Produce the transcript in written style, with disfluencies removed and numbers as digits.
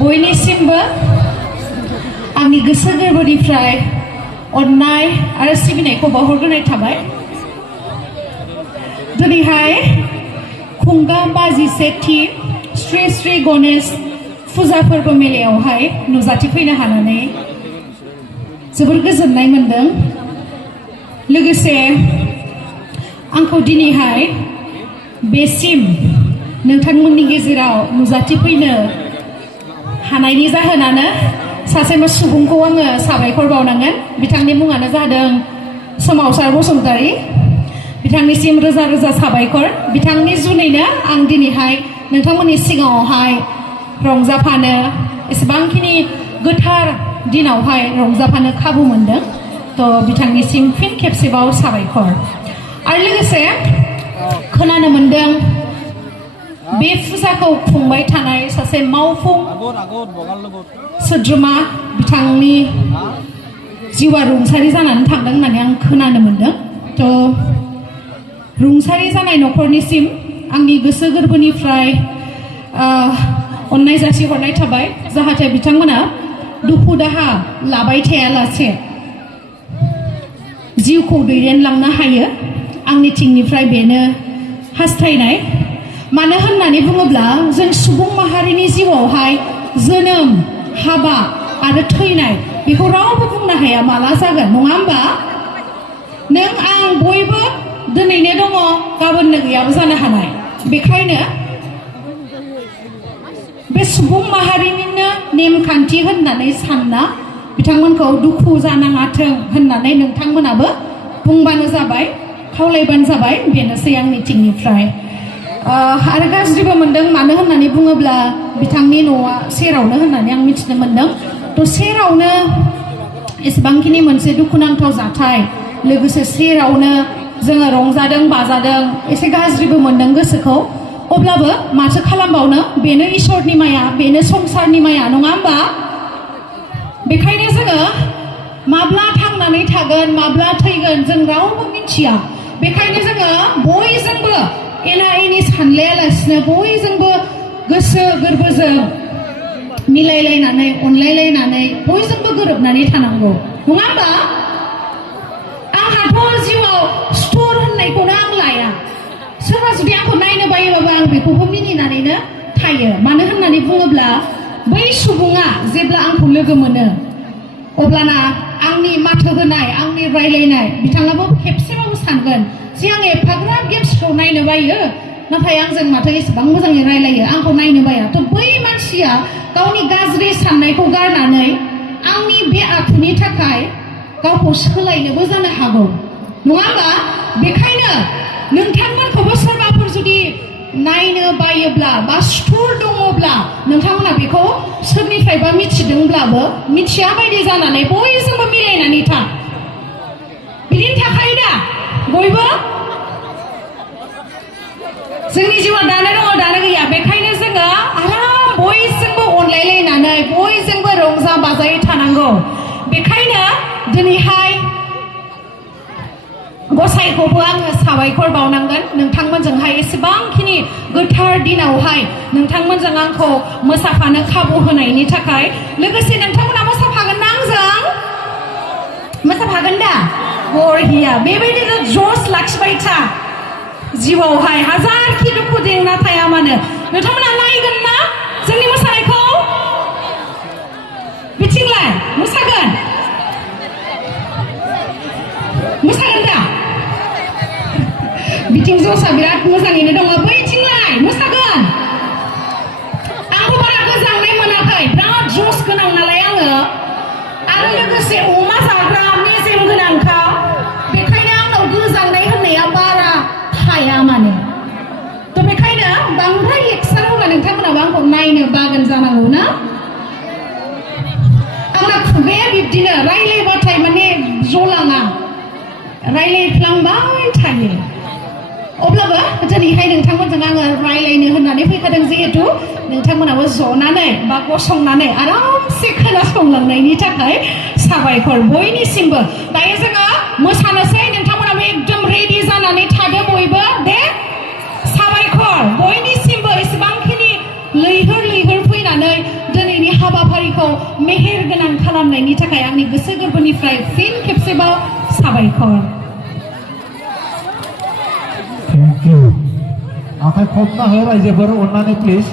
बयनिसिमबो आंनि गोसो गोरबोनिफ्राय अननाय आरो सिबिनायखौ बावहरग्रोनाय थाबाय। दिनैहाय खुंगा 22थि श्री श्री गणेश फुजा फोरबो मेलायावहाय नुजाथिफैनो हानानै जोबोर गोजोननाय मोनदों। लोगोसे आंखौ दिनैहाय बेसिम नोंथांमोननि गेजेराव नुजाथिफैनो हानायनि जाहोनानो सासे सुबुंखौ आङो साबायखर बावनांगोन। बिथांनि मुङानो जादों सोमावसार बसुमतारी। बिथांनिसिम रोजा रोजा साबायखर। बिथांनि जुनैनो आं दिनैहाय नोंथांमोननि सिगाङावहाय रंजाफानो एसेबांखिनि गोथार दिनावहाय रंजाफानो खाबु मोनदों। थ' बिथांनिसिम फिन खेबसेबाव साबायखर। आरो लोगोसे खोनानो मोनदों बे फुजाखौ खुंबाय थानाय सासे मावफुं सोद्रोमा बिथांनि जिउआ रुंसारि जानानै थांदों होननानै आं खोनानो मोनदों। थ' रुंसारि जानाय न'खरनिसिम आंनि गोसो गोरबोनिफ्राय अननाय जासिहरनाय थाबाय, जाहाथे बिथांमोना दुखु दाहा लाबाय थायालासे जिउखौ दैदेनलांनो हायो। आंनि थिंनिफ्राय बेनो हास्थायनाय। मानो होननानै बुङोब्ला जों सुबुं माहारिनि जिउआवहाय जोनोम, हाबा आरो थैनाय बेखौ रावबो बुंनो हाया माला जागोन, नङा होमबा? नों आं बयबो दिनैनो दङ, गाबोननो गैयाबो जानो हानाय। बेखायनो बे सुबुं माहारिनिनो नेमखान्थि होननानै सानना बिथांमोनखौ दुखु जानाङाथों होननानै नोंथांमोनाबो बुंबानो जाबाय, खावलायबानो जाबाय। बेनोसै आंनि थिंनिफ्राय। आरो गाज्रिबो मोनदों, मानो होननानै बुङोब्ला बिथांनि न'आ सेरावनो होननानै आं मिथिनो मोनदों। थ' सेरावनो एसेबांखिनि मोनसे दुखुनांथाव जाथाय, लोगोसे सेरावनो जोङो रंजादों बाजादों, एसे गाज्रिबो मोनदों गोसोखौ। अब्लाबो माथो खालामबावनो, बेनो इसोरनि माया, बेनो संसारनि माया, नङा होमबा? बेखायनो जोङो माब्ला थांनानै थागोन, माब्ला थैगोन जों रावबो मिथिया। बेखायनो जोङो बयजोंबो एना एनि सानलायालासिनो बयजोंबो गोसो गोरबोजों मिलायलायनानै अनलायलायनानै बयजोंबो गोरोबनानै थानांगौ, नङा होमबा? आंहाथ' जिउआव स्ट'र होननायखौनो आं लाया। सोरबा जुदि आंखौ नायनो बायोबाबो आं बेखौबो मिनिनानैनो थायो। मानो होननानै बुङोब्ला बै सुबुङा जेब्ला आंखौ लोगो मोनो अब्लाना आंनि माथो होनाय, आंनि रायलायनाय बिथाङाबो खेबसेबाबो सानगोन जे आं एफाग्राब गेम्सखौ नायनो बायो, नाथाय आंजों माथो एसेबां मोजाङै रायलायो, आंखौ नायनो बाया। थ' बै मानसिया गावनि गाज्रि साननायखौ गारनानै आंनि बे आखुनि थाखाय गावखौ सोलायनोबो जानो हागौ, नङा होमबा? बेखायनो नोंथांमोनखौबो सोरबाफोर जुदि नायनो बायोब्ला बा सुथुर दङब्ला नोंथांमोना बेखौ सोरनिफ्रायबा मिथिदोंब्लाबो मिथिया बायदि जानानै बयजोंबो मिलायनानै था। बिदिनो थाखायो दा बयबो? जोंनि जिउआ दानो दङ, दानो गैया। बेखायनो जोङो आराम बयजोंबो अनलायलायनानै बयजोंबो रंजा बाजायै थानांगौ। बेखायनो दिनैहाय गसाइखौबो आङो साबायखर बावनांगोन। नोंथांमोनजोंहाय एसेबांखिनि गोथार दिनावहाय नोंथांमोनजों आंखौ मोसाफानो खाबु होनायनि थाखाय। लोगोसे नोंथांमोना मोसाफागोन ना आंजों? मोसाफागोन दा? बरहिया। बेबायदिनो जस लाखिबाय था जिउआवहाय, हाजारखि दुखु जेंना थाया मानो। नोंथांमोना नायगोन ना जोंनि मोसानायखौ? बिथिंलाय मोसागोन? मोसागोन दा? बिथिं जसा बिराद मोजाङैनो दङ, बैथिंलाय मोसागोन? आंबो बारा गोजांनाय मोनाखै, बिराद जस गोनां नालाय आङो। आरो लोगोसे अमा जाग्रा मेजेम गोनांखा, बेखायनो आंनाव गोजांनाय होननाया बारा थाया माने। थ' बेखायनो बांद्राय एक्सन होब्ला नोंथांमोनाबो आंखौ नायनो बागोन जानांगौ ना? आंना खुगाया बिब्दिनो रायलायबाथाय माने जलाङा, रायलायफ्लांबाय थायो। अब्लाबो दिनैहाय नोंथांमोनजों आङो रायलायनो होननानै फैखादों, जिहेथु नोंथांमोनाबो जनानै बा गसंनानै आरामसे खोनासंलांनायनि थाखाय साबायखर बयनिसिमबो। दायो जोङो मोसानोसै, नोंथांमोनाबो एकदम रेडि जानानै थादो बयबो दे। साबायखर बयनिसिमबो एसेबांखिनि लैहोर लैहोर फैनानै दिनैनि मेहेर गोनां खालामनायनि थाखाय आंनि गोसो गोरबोनिफ्राय फिन खेबसेबाव साबायखर। Thank you. आखाइ खबना हो रायजोफोर अननानै प्लिज।